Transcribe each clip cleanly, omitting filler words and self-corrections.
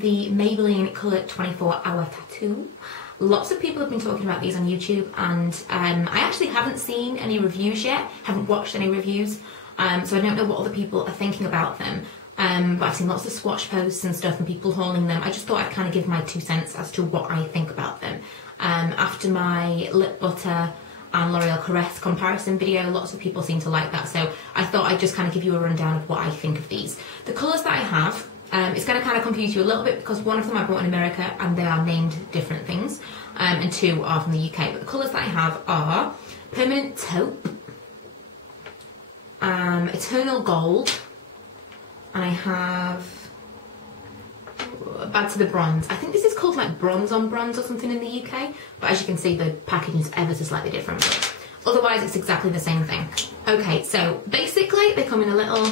the Maybelline Colour 24-Hour Tattoo. Lots of people have been talking about these on YouTube, and I actually haven't seen any reviews yet, haven't watched any reviews, so I don't know what other people are thinking about them. But I've seen lots of swatch posts and stuff and people hauling them. I just thought I'd kind of give my 2 cents as to what I think about them. After my lip butter and L'Oreal Caress comparison video, lots of people seem to like that, so I thought I'd just kind of give you a rundown of what I think of these. The colours that I have, it's going to kind of confuse you a little bit because one of them I bought in America and they are named different things, and 2 are from the UK. But the colours that I have are Permanent Taupe, Eternal Gold, and I have Bad to the Bronze. I think this is called like Bronze on Bronze or something in the UK, but as you can see the packaging is ever so slightly different, but otherwise it's exactly the same thing. Okay, so basically they come in a little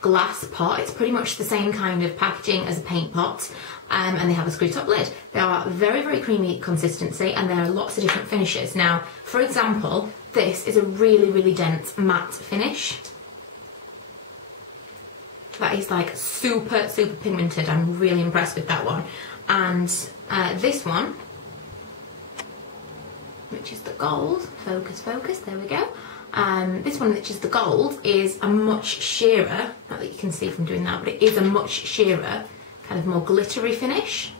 glass pot. It's pretty much the same kind of packaging as a paint pot, and they have a screw top lid. They are very, very creamy consistency, and there are lots of different finishes. Now, for example, this is a really, really dense matte finish. That is like super, super pigmented. I'm really impressed with that one. And this one, which is the gold, focus, focus, there we go. This one, which is the gold, is a much sheerer, not that you can see from doing that, but it is a much sheerer, kind of more glittery finish.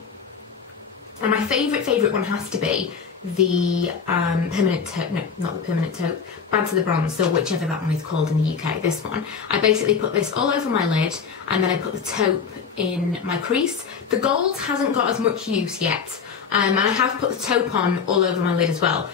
And my favourite one has to be the Permanent Taupe, no, not the Permanent Taupe, Bad to the Bronze, so whichever that one is called in the UK, this one. I basically put this all over my lid, and then I put the taupe in my crease. The gold hasn't got as much use yet, and I have put the taupe on all over my lid as well.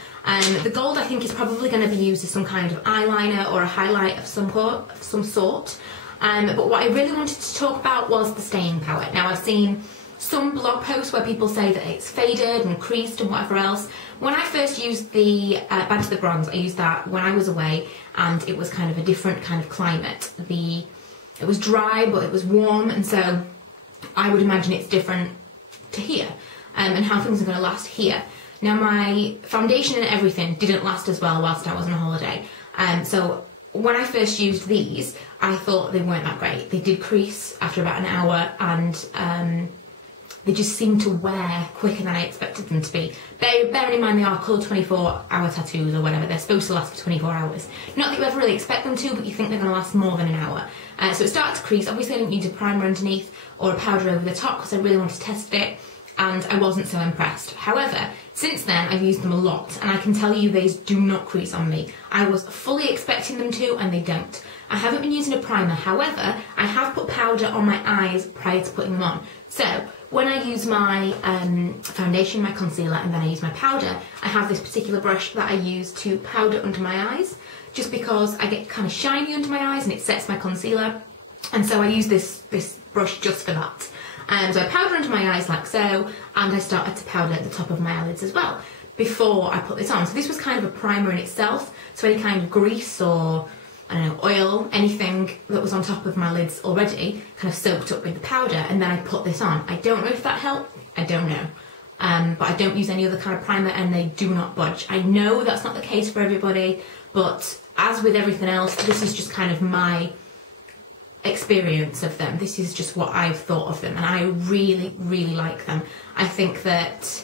The gold I think is probably going to be used as some kind of eyeliner or a highlight of some sort. But what I really wanted to talk about was the staying power. Now, I've seen some blog posts where people say that it's faded and creased and whatever else. When I first used the Bad to the Bronze, I used that when I was away, and it was kind of a different kind of climate. It was dry, but it was warm, and so I would imagine it's different to here, and how things are going to last here. Now, my foundation and everything didn't last as well whilst I was on holiday, so when I first used these, I thought they weren't that great. They did crease after about an hour, and they just seem to wear quicker than I expected them to be. Bearing in mind they are called 24-hour tattoos or whatever, they're supposed to last for 24 hours. Not that you ever really expect them to, but you think they're going to last more than an hour. So it started to crease. Obviously I didn't use a primer underneath or a powder over the top because I really wanted to test it, and I wasn't so impressed. However, since then I've used them a lot, and I can tell you these do not crease on me. I was fully expecting them to, and they don't. I haven't been using a primer, however, I have put powder on my eyes prior to putting them on. So, when I use my foundation, my concealer, and then I use my powder, I have this particular brush that I use to powder under my eyes, just because I get kind of shiny under my eyes and it sets my concealer, and so I use this brush just for that. So I powder under my eyes like so, and I started to powder at the top of my eyelids as well, before I put this on. So this was kind of a primer in itself, so any kind of grease or, I don't know, oil, anything that was on top of my lids already kind of soaked up with the powder, and then I put this on. I don't know if that helped, I don't know. But I don't use any other kind of primer, and they do not budge. I know that's not the case for everybody, but as with everything else, this is just kind of my experience of them. This is just what I've thought of them, and I really, really like them. I think that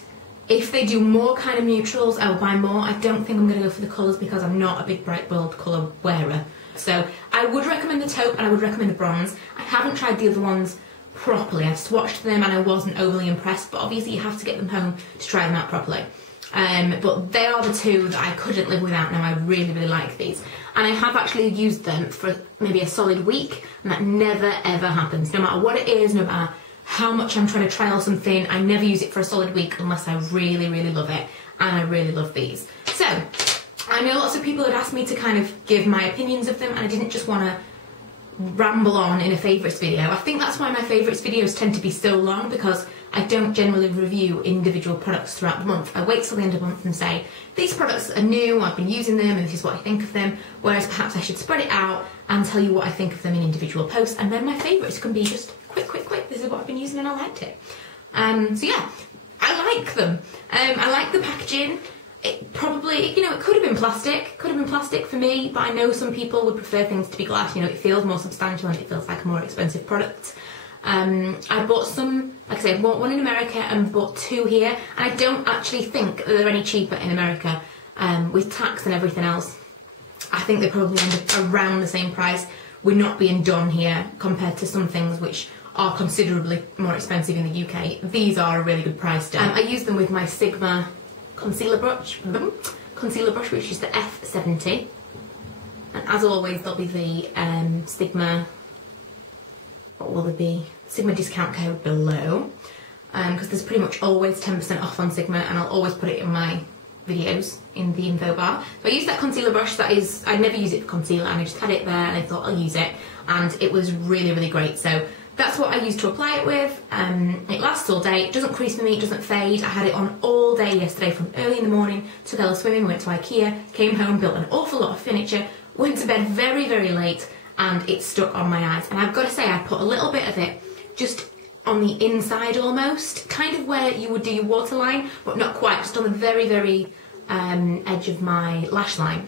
if they do more kind of neutrals, I will buy more. I don't think I'm going to go for the colours because I'm not a big bright bold colour wearer. So I would recommend the taupe and I would recommend the bronze. I haven't tried the other ones properly. I've swatched them and I wasn't overly impressed, but obviously you have to get them home to try them out properly. But they are the two that I couldn't live without now. I really, really like these. And I have actually used them for maybe a solid week, and that never ever happens. No matter what it is, no matter how much I'm trying to trial something, I never use it for a solid week unless I really, really love it, and I really love these. So, I know lots of people had asked me to kind of give my opinions of them, and I didn't just want to ramble on in a favourites video. I think that's why my favourites videos tend to be so long, because I don't generally review individual products throughout the month. I wait till the end of the month and say, these products are new, I've been using them, and this is what I think of them, whereas perhaps I should spread it out and tell you what I think of them in individual posts, and then my favourites can be just quick, this is what I've been using and I liked it. So yeah, I like them. I like the packaging. It probably, you know, it could have been plastic for me, but I know some people would prefer things to be glass. You know, it feels more substantial and it feels like a more expensive product. I bought some, like I said, I bought one in America and bought 2 here, and I don't actually think that they're any cheaper in America, with tax and everything else. I think they probably end up around the same price. We're not being done here compared to some things which are considerably more expensive in the UK. These are a really good price. I use them with my Sigma concealer brush, which is the F70. And as always, there'll be the Sigma, what will there be? Sigma discount code below. Because there's pretty much always 10% off on Sigma, and I'll always put it in my videos in the info bar. So I use that concealer brush. I never use it for concealer, and I just had it there and I thought I'll use it, and it was really, really great. So that's what I use to apply it with. It lasts all day, it doesn't crease for me, it doesn't fade. I had it on all day yesterday from early in the morning, took Ella swimming, went to IKEA, came home, built an awful lot of furniture, went to bed very, very late, and it stuck on my eyes. And I've got to say, I put a little bit of it just on the inside almost, kind of where you would do your waterline, but not quite, just on the very, very edge of my lash line.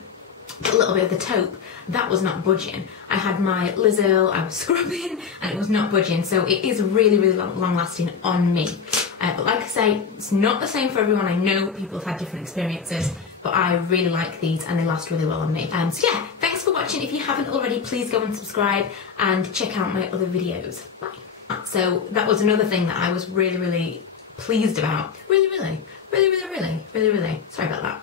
A little bit of the taupe, that was not budging. I had my Lizzle, I was scrubbing, and it was not budging, so it is really, really long lasting on me. But like I say, it's not the same for everyone. I know people have had different experiences, but I really like these and they last really well on me. So yeah, thanks for watching. If you haven't already, please go and subscribe and check out my other videos. Bye. So that was another thing that I was really, really pleased about. Really, sorry about that.